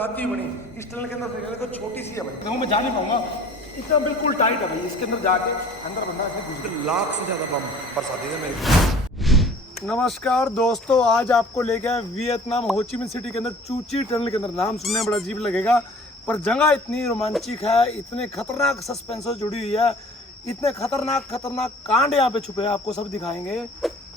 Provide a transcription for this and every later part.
डगमगाती हुई बनी। इस टनल के अंदर देखो छोटी सी है भाई, देखो मैं जा नहीं पाऊंगा, इतना बिल्कुल टाइट है भाई। इसके अंदर जाके अंदर बंदा ऐसे घुस के लाख से ज्यादा बम बरसा देगा मेरे। नमस्कार दोस्तों, आज आपको ले गया वियतनाम होचिमिन सिटी के अंदर चूची टनल के अंदर। नाम सुनने में बड़ा अजीब लगेगा पर जगह इतनी रोमांचिक है, इतने खतरनाक सस्पेंस जुड़ी हुई है, इतने खतरनाक कांड यहाँ पे छुपे हैं, आपको सब दिखाएंगे।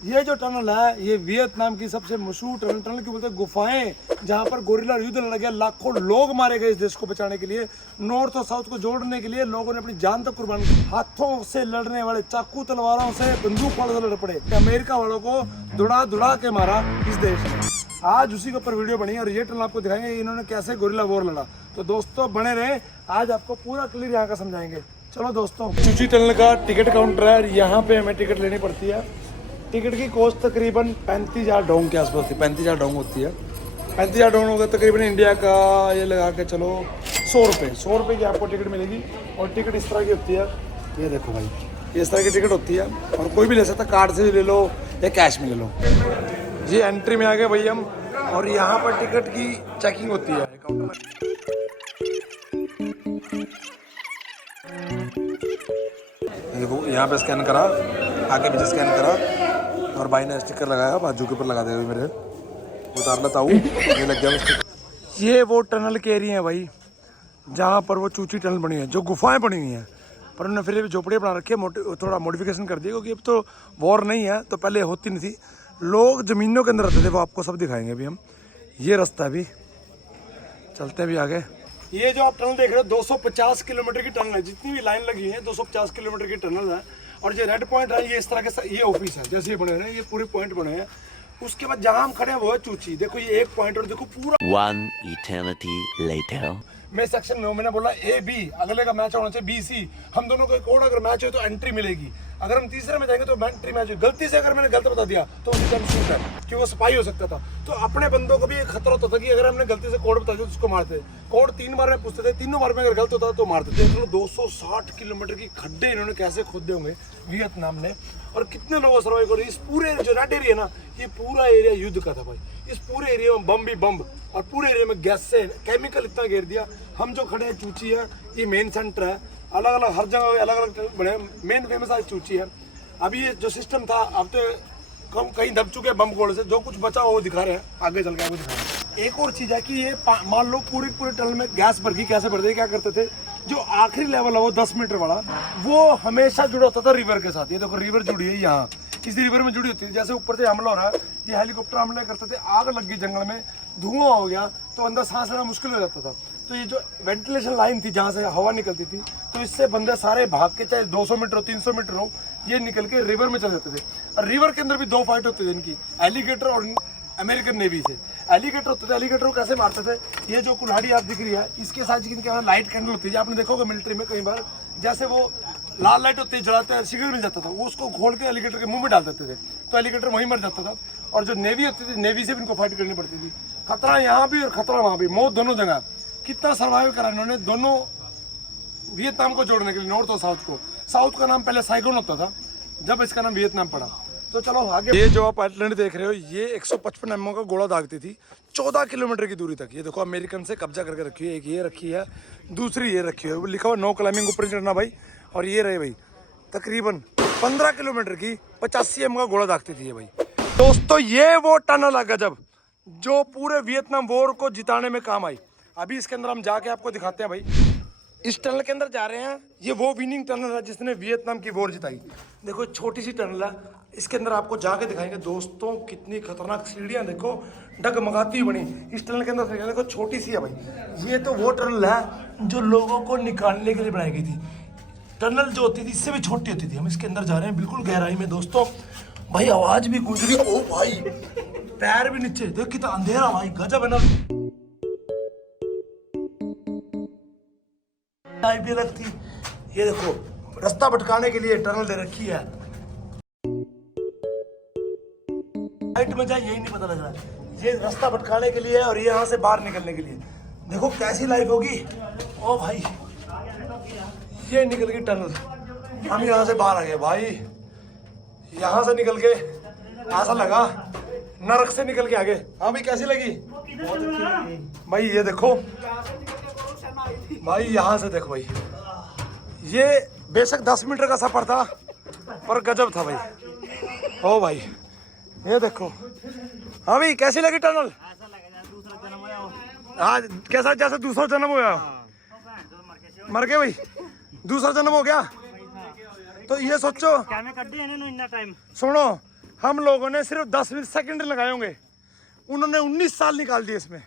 ये जो टनल है ये वियतनाम की सबसे मशहूर टनल की बोलते हैं गुफाएं, जहाँ पर गोरिल्ला युद्ध लड़ गया, लाखों लोग मारे गए इस देश को बचाने के लिए। नॉर्थ और साउथ को जोड़ने के लिए लोगों ने अपनी जान तक कुर्बान की। हाथों से लड़ने वाले, चाकू तलवारों से, बंदूक वालों से लड़ पड़े। अमेरिका वालों को दुड़ा के मारा इस देश ने। आज उसी के ऊपर वीडियो बनी और ये टनल आपको दिखाएंगे इन्होंने कैसे गोरिल्ला वॉर लड़ा। तो दोस्तों बने रहे, आज आपको पूरा क्लियर यहाँ का समझाएंगे। चलो दोस्तों, चूची टनल का टिकट काउंटर है, यहाँ पे हमें टिकट लेनी पड़ती है। टिकट की कॉस्ट तकरीबन 35,000 डोंग के आसपास थी, 35,000 डोंग होती है। 35,000 डोंग होगा तकरीबन इंडिया का ये लगा के चलो 100 रुपये की आपको टिकट मिलेगी। और टिकट इस तरह की होती है, ये देखो भाई, ये इस तरह की टिकट होती है और कोई भी ले सकता है, कार्ड से भी ले लो या कैश में ले लो। जी एंट्री में आ गए भाई हम, और यहाँ पर टिकट की चेकिंग होती है। देखो यहाँ पे स्कैन करा, आगे पीछे स्कैन करा और भाई ने स्टिकर लगाया, बाजू के ऊपर लगा देगा मेरे, उतार लेता हूँ, ये लग गया स्टिकर। ये वो टनल के एरिया है भाई जहाँ पर वो चूची टनल बनी है, जो गुफाएं बनी हुई हैं, पर उन्होंने फिर भी झोपड़ियाँ बना रखी है, थोड़ा मॉडिफिकेशन कर दिया क्योंकि अब तो वॉर नहीं है, तो पहले होती नहीं थी, लोग ज़मीनों के अंदर रहते थे। वो आपको सब दिखाएंगे अभी हम। ये रास्ता भी चलते हैं भी आगे। ये जो आप टनल देख रहे हो 250 किलोमीटर की टनल है, जितनी भी लाइन लगी है 250 किलोमीटर की टनल है। और जो रेड पॉइंट है ये इस तरह के, ये ऑफिस है, जैसे ये बने हैं, ये पूरे पॉइंट बने हैं। उसके बाद जहां हम खड़े हैं वो है चूची। देखो ये एक पॉइंट और देखो पूरा। One eternity later. मैं सेक्शन में हूँ, मैंने बोला ए बी, अगले का मैच होना चाहिए बी सी। हम दोनों को एक और अगर मैच हो तो एंट्री मिलेगी, अगर हम तीसरे में जाएंगे तो एंट्री मैच हो। गलती से अगर मैंने गलत बता दिया तो उसी टाइम शूट है कि वो स्पाई हो सकता था। तो अपने बंदों को भी एक खतरा होता था कि अगर हमने गलती से कोड बता दिया तो उसको मारते। कोड 3 बार में पूछते थे, तीनों बार में अगर गलत होता तो मारते थे। तो 260 किलोमीटर की खड्डे इन्होंने कैसे खोदे होंगे वियतनाम ने, और कितने लोगों सर्वाइव करो। इस पूरे जो रेड एरिया ना, ये पूरा एरिया युद्ध का था भाई। इस पूरे एरिया में बम भी बम, और पूरे एरिया में गैस से केमिकल इतना घेर दिया। हम जो खड़े हैं चूची है, ये मेन सेंटर है, अलग अलग हर जगह अलग अलग बने। मेन फेमस आज चूची है। अभी ये जो सिस्टम था अब तो कम कहीं दब चुके हैं बम गोले से, जो कुछ बचा वो दिखा रहे हैं, आगे चल के आपको दिखा रहे हैं। एक और चीज़ है कि ये मान लो पूरे टनल में गैस भर गई, कैसे भरते क्या करते थे, जो आखिरी लेवल है वो 10 मीटर वाला, वो हमेशा जुड़ा होता था रिवर के साथ। ये देखो रिवर जुड़ी है यहाँ, इस रिवर में जुड़ी होती थी। जैसे ऊपर से हमला हो रहा है, ये हेलीकॉप्टर हमले करते थे, आग लग गई जंगल में, धुआं हो गया तो अंदर सांस लेना मुश्किल हो जाता था। तो ये जो वेंटिलेशन लाइन थी जहाँ से हवा निकलती थी, तो इससे बंदे सारे भाग के, चाहे 200 मीटर हो 300 मीटर हो, ये निकल के रिवर में चले जाते थे। और रिवर के अंदर भी 2 फाइट होते थे इनकी, एलिगेटर और अमेरिकन नेवी से। एलिगेटर होते थे, एलिगेटर को कैसे मारते थे, ये जो कुल्हाड़ी आप दिख रही है इसके साथ जिनके लाइट कैंडल होती है, आपने देखोगे मिलिट्री में कई बार, जैसे वो लाल लाइट होती है जलाते हैं, सिगरेट मिल जाता था, वो उसको खोल के एलिगेटर के मुंह में डाल देते थे, तो एलिगेटर वहीं मर जाता था। और जो नेवी होती थी, नेवी से भी इनको फाइट करनी पड़ती थी। खतरा यहाँ भी और खतरा वहाँ भी, मौत दोनों जगह। कितना सर्वाइव करा इन्होंने दोनों वियतनाम को जोड़ने के लिए, नॉर्थ और साउथ को। साउथ का नाम पहले साइगोन होता था, जब इसका नाम वियतनाम पड़ा। तो चलो आगे। ये जो आप आइलैंड देख रहे हो, ये 155 mm का गोला दागती थी 14 किलोमीटर की दूरी तक। ये देखो अमेरिकन से कब्जा करके रखी है, एक ये रखी है, दूसरी ये रखी है, लिखा हुआ नो क्लाइंबिंग, ऊपर चढ़ना भाई। और ये रहे भाई तकरीबन 15 किलोमीटर की 85 mm का गोला दागती थी ये भाई। दोस्तों ये वो टनल है गजब, जो पूरे वियतनाम वॉर को जिताने में काम आई। अभी इसके अंदर हम जाके आपको दिखाते हैं भाई। इस टनल के अंदर जा रहे हैं, ये वो विनिंग टनल है जिसने वियतनाम की वॉर जिताई। देखो छोटी सी टनल है, इसके अंदर आपको जाके दिखाएंगे दोस्तों, कितनी खतरनाक सीढ़ियां देखो, डगमगाती हुई बनी। इस टनल के अंदर देखो छोटी सी है भाई। ये तो वो टनल है जो लोगों को निकालने के लिए बनाई गई थी। टनल जो होती थी इससे भी छोटी होती थी। हम इसके अंदर जा रहे हैं बिल्कुल गहराई में दोस्तों। भाई आवाज भी गूंज रही है, ओ भाई पैर भी नीचे, देख कितना अंधेरा भाई, गजब है ना। टाइप ये लगती, ये देखो रास्ता भटकाने के लिए टनल दे रखी है। राइट में जाए यही नहीं पता लग रहा है, ये रास्ता भटकाने के लिए और ये यहाँ से बाहर निकलने के लिए। देखो कैसी लाइफ होगी। ओ भाई ये निकल गई टनल, हम यहाँ से बाहर आ गए भाई। यहाँ से निकल के ऐसा लगा नरक से निकल के आगे। हाँ भाई कैसी लगी? भाई ये देखो भाई, यहाँ से देखो भाई, ये बेशक 10 मीटर का सफर था पर गजब था भाई। ओ भाई ये देखो। हाँ भाई कैसी लगी टनल? हाँ कैसा, जैसे दूसरा जन्म हुआ। मर गए भाई, दूसरा जन्म हो गया। तो ये सोचो, सुनो, हम लोगों ने सिर्फ 10 सेकंड लगाए होंगे, उन्होंने 19 साल निकाल दिए इसमें।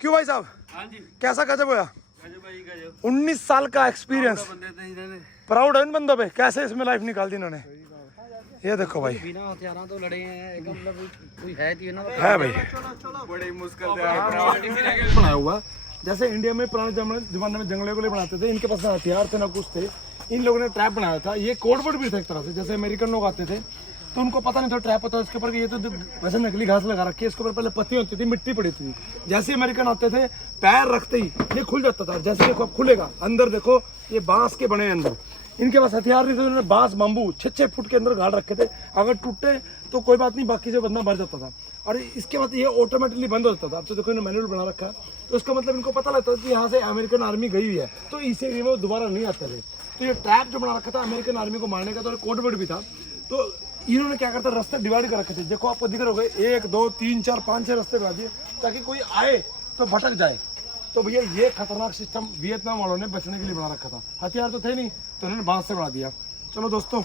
क्यों भाई साहब? हाँ जी, कैसा गजब हुआ? गजब भाई गजब। 19 साल का एक्सपीरियंस, प्राउड है इन बंदों पे, कैसे इसमें लाइफ निकाल दी इन्होंने। ये देखो भाई, बिना हथियारों तो लड़े हैं, मतलब कोई है थी ना, है भाई बड़ी मुश्किल बनाया हुआ। जैसे इंडिया में पुराने जमाने में जंगलों को लिए बनाते थे, इनके पास ना हथियार थे ना कुछ थे, इन लोगों ने ट्रैप बनाया था। ये कोडवर्ड भी था एक तरह से। जैसे अमेरिकन लोग आते थे तो उनको पता नहीं था ट्रैप होता है इसके ऊपर, ये तो वैसे नकली घास लगा रखी है, इसके ऊपर पहले पत्ती होती थी, मिट्टी पड़ी थी। जैसे अमेरिकन आते थे पैर रखते ही ये खुल जाता था। जैसे देखो अब खुलेगा, अंदर देखो ये बांस के बने अंदर। इनके पास हथियार नहीं थे, उन्होंने बांस बम्बू 6-6 फुट के अंदर गाड़ रखे थे। अगर टूटे तो कोई बात नहीं, बाकी से बंदा मर जाता था। और इसके बाद ये ऑटोमेटिकली बंद हो जाता था। अब तो देखो इन्होंने मैनुअल बना रखा, तो इसका मतलब इनको पता लगता था कि यहाँ से अमेरिकन आर्मी गई हुई है, तो इस एरिया में दोबारा नहीं आते थे। तो ये ट्रैप जो बना रखा था अमेरिकन आर्मी को मारने का, तो कोडवर्ड भी था। तो इन्होंने क्या करता, रास्ते डिवाइड कर रखे थे। देखो आपको दिख रहे होंगे, 1 2 3 4 5 6 रास्ते बना दिए ताकि कोई आए तो भटक जाए। तो भैया ये खतरनाक सिस्टम वियतनाम वालों ने बचने के लिए बना रखा था। हथियार तो थे नहीं, तो उन्होंने बांस से बना दिया। चलो दोस्तों,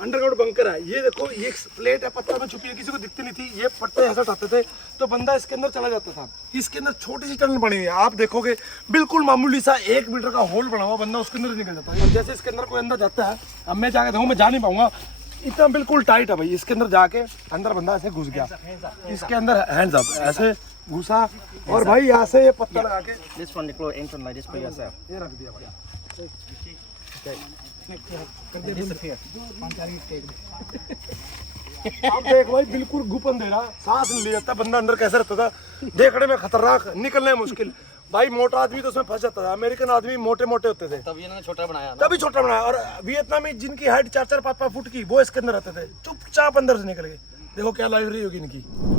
अंडरग्राउंड बंकर है। ये देखो, ये प्लेट है, पत्थर में छुपी है, किसी को दिखती नहीं थी। ये पट्टे ऐसा उठाते थे तो बंदा इसके अंदर चला जाता था। इसके अंदर छोटी सी टनल बनी हुई है, आप देखोगे बिल्कुल मामूली सा 1 मीटर का होल बना हुआ, बंदा उसके अंदर निकल जाता है। जैसे इसके अंदर कोई अंदर जाता है, अब मैं जाके देखूँ, मैं जा नहीं पाऊंगा, इतना बिल्कुल टाइट है भाई। इसके अंदर जाके अंदर बंदा ऐसे घुस गया, इसके अंदर हैंड्स अप ऐसे घुसा, और भाई यहाँ से ये पत्थर लगा के This one, Nicola, enter like this for yourself. ये रख दिया भाई। अब देख भाई, बिल्कुल गुप अंधेरा, सांस नहीं ले जाता, बंदा अंदर कैसे रहता था देखने में खतरनाक, निकलने में मुश्किल। भाई मोटा आदमी तो उसमें फंस जाता था। अमेरिकन आदमी मोटे मोटे होते थे, तब इन्होंने छोटा बनाया ना। तभी छोटा बनाया। और वियतनामी जिनकी हाइट 4-4 5-5 फुट की, वो इसके अंदर रहते थे, चुपचाप अंदर से निकल गए। देखो क्या लाइब्रेरी होगी इनकी।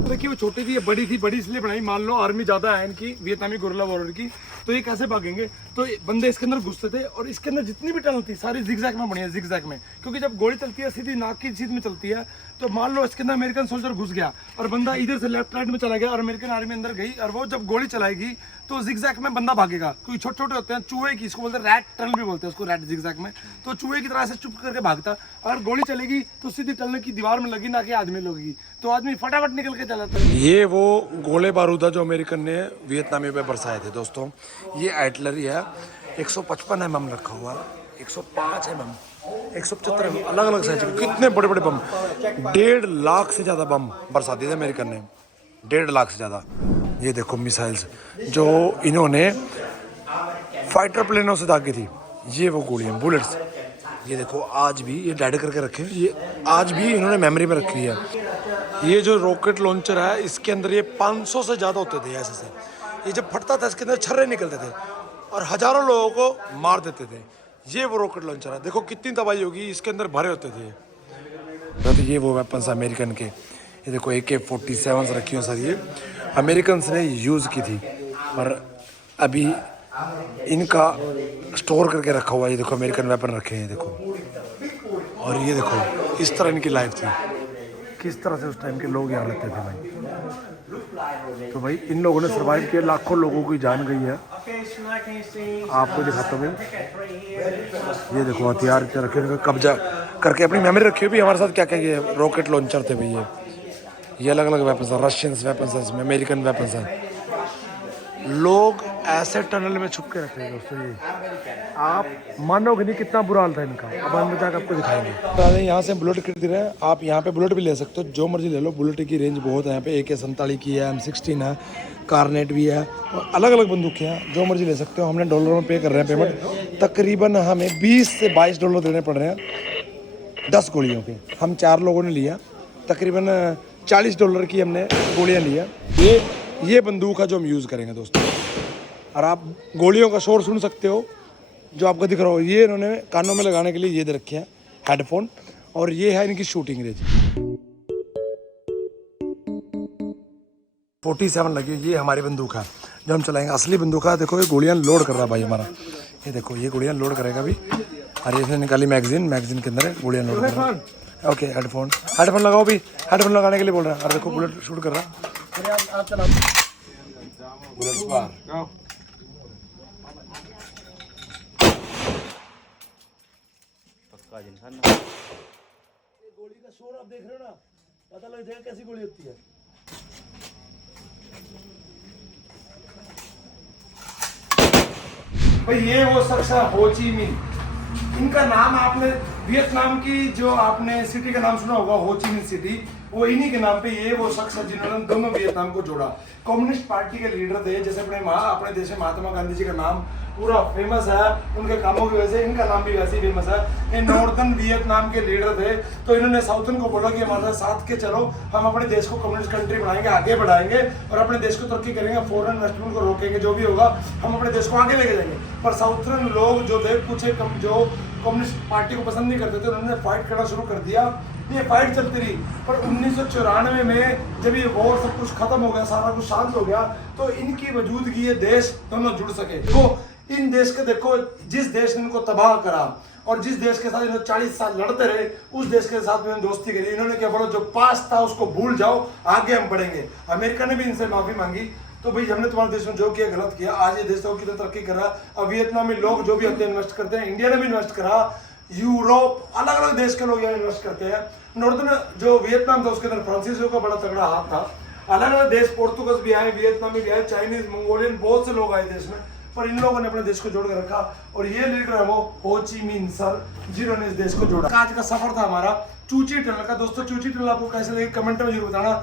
देखिए वो छोटी थी, ये बड़ी थी, बड़ी इसलिए बनाई, मान लो आर्मी ज्यादा है इनकी, वियतनामी गुरिल्ला वॉरियर की, तो ये कैसे भागेंगे। तो बंदे इसके अंदर घुसते थे, और इसके अंदर जितनी भी टनल थी सारी जिगजैग में बनी है, जिगजैग में। क्योंकि जब गोली चलती है सीधी नाक की सीध में चलती है, तो मान लो इसके अंदर अमेरिकन सोल्जर घुस गया और बंदा इधर से लेफ्ट राइट में चला गया और अमेरिकन आर्मी अंदर गई, और वो जब गोली चलाएगी तो जिगजैग में बंदा भागेगा। क्योंकि छोटे छोटे होते हैं चूहे की, इसको बोलते हैं रैट टनल भी बोलते हैं उसको, रैट जिगजैग में। तो चूहे की तरह से चुप करके भागता, और गोली चलेगी तो सीधी टनल की दीवार में लगी, ना कि आदमी लगेगी, तो आदमी फटाफट निकल के चला जाता। ये वो गोले बारूद है जो अमेरिकन ने वियतनामी पे बरसाए थे दोस्तों। ये आर्टिलरी है, 155 mm रखा हुआ, 105 mm, 175 mm, अलग अलग साइज के कितने बड़े बड़े बम। 1.5 लाख से ज़्यादा बम बरसा दिए थे अमेरिकन ने, 1.5 लाख से ज़्यादा। ये देखो मिसाइल्स जो इन्होंने फाइटर प्लेनों से दागी थी, ये वो गोलियाँ, बुलेट्स। ये देखो आज भी ये डेड करके रखे, ये आज भी इन्होंने मेमोरी में रखी है। ये जो रॉकेट लॉन्चर है, इसके अंदर ये 500 से ज़्यादा होते थे ऐसे से। ये जब फटता था इसके अंदर छर्रे निकलते थे और हज़ारों लोगों को मार देते थे। ये वो रॉकेट लॉन्चर है, देखो कितनी तबाही होगी, इसके अंदर भरे होते थे। तो ये वो वेपन्स अमेरिकन के। ये देखो AK-47 रखी हुई सर, ये अमेरिकन ने यूज़ की थी, पर अभी इनका स्टोर करके रखा हुआ है। ये देखो अमेरिकन वेपन रखे हैं, देखो। और ये देखो इस तरह इनकी लाइफ थी, किस तरह से उस टाइम के लोग यहाँ रहते थे भाई। तो भाई इन लोगों ने सर्वाइव किया, लाखों लोगों की जान गई है। आपको दिखाता हूँ, ये देखो हथियार रखे, कब्जा करके अपनी मेमोरी रखी हुई भी हमारे साथ क्या क्या ये रॉकेट लॉन्चर थे भाई। ये अलग अलग वेपन्स हैं, रशियन वेपन्स हैं, इसमें अमेरिकन वेपन्स हैं। लोग ऐसे टनल में छुप के रखे हैं दोस्तों। ये आप मानोगे नहीं कितना बुरा हाल था इनका। अब अंदर जाकर आपको दिखाएंगे। यहाँ से बुलेट खरीद रहे हैं आप, यहाँ पे बुलेट भी ले सकते हो, जो मर्जी ले लो। बुलेट की रेंज बहुत है यहाँ पे, AK-47 की है, M16 है, कार्नेट भी है, और अलग अलग बंदूकें हैं, जो मर्जी ले सकते हो। हमने डॉलर में पे कर रहे हैं पेमेंट, तकरीबन हमें 20 से 22 डॉलर देने पड़ रहे हैं 10 गोलियों के। हम 4 लोगों ने लिया, तकरीबन $40 की हमने गोलियाँ लिया। ये बंदूक है जो हम यूज़ करेंगे दोस्तों। और आप गोलियों का शोर सुन सकते हो जो आपको दिख रहा हो। ये इन्होंने कानों में लगाने के लिए ये दे रखे हैं हेडफोन, और ये है इनकी शूटिंग रेंज। 47 लगी हुई। ये हमारी बंदूक है जो हम चलाएंगे, असली बंदूक है। देखो ये गोलियां लोड कर रहा है भाई हमारा, ये देखो ये गोलियां लोड करेगा अभी। अरे इसने निकाली मैगजीन के अंदर गोलियां लोड कर रहा है। ओके हेडफोन लगाओ भी, हेडफोन लगाने के लिए बोल रहा है। अरे देखो बुलेट शूट कर रहा, आप चला बुलेट। गोली का शोर आप देख रहे हो ना, पता लग जाएगा कैसी गोली होती है। भाई ये वो शख्स है हो ची मिन्ह। इनका नाम आपने वियतनाम की जो आपने सिटी का नाम सुना होगा, हो ची मिन्ह सिटी, वो इन्हीं के नाम पे ये वो शख्स है जिन्होंने दोनों वियतनाम को जोड़ा। कम्युनिस्ट पार्टी के लीडर थे, जैसे अपने देश में महात्मा गांधी जी का नाम पूरा फेमस है, उनके कामों की वजह से इनका नाम भी वैसे ही फेमस है। ये नॉर्दर्न वियतनाम के लीडर थे, तो इन्होंने साउथर्न को बोला कि हमारे साथ के चलो, हम अपने देश को कम्युनिस्ट कंट्री बनाएंगे, आगे बढ़ाएंगे और अपने देश को तरक्की करेंगे, फॉरेन इन्वेस्टमेंट को रोकेंगे, जो भी होगा हम अपने देश को आगे लेके जाएंगे। पर साउथर्न लोग जो थे, कुछ जो कम्युनिस्ट पार्टी को पसंद नहीं करते थे, उन्होंने फाइट करना शुरू कर दिया। ये फाइट चलती रही, पर 1994 में जब ये वॉर सब कुछ खत्म हो गया, सारा कुछ शांत हो गया, तो इनकी वजूदगी ये देश दोनों जुड़ सके। देखो इन देश के, देखो जिस देश ने इनको तबाह करा और जिस देश के साथ इन्होंने 40 साल लड़ते रहे, उस देश के साथ में दोस्ती करी। इन्होंने क्या बोला, जो पास था उसको भूल जाओ, आगे हम बढ़ेंगे। अमेरिका ने भी इनसे माफी मांगी, तो भाई हमने तुम्हारे देश में जो किया गलत किया। आज ये देश की तरह तरक्की कर रहा है। अब वियतनाम में लोग जो भी होते हैं इन्वेस्ट करते हैं, इंडिया ने भी इन्वेस्ट करा, यूरोप अलग अलग देश के लोग यहाँ इन्वेस्ट करते हैं। नॉर्दर्न जो वियतनाम था उसके अंदर फ्रांसीसियों का बड़ा तगड़ा हाथ था। अलग अलग देश, पोर्तुगल भी आए, वियतनामी भी आए, चाइनीज, मंगोलियन, बहुत से लोग आए देश में, पर इन लोगों ने अपने देश को जोड़ कर रखा। और ये लीडर है वो हो ची मिन्ह सर, जिन्होंने इस देश को जोड़ा। आज का सफर था हमारा चूची टनल का। दोस्तों चूची टनल आपको कैसे लगे कमेंट में जरूर बताना।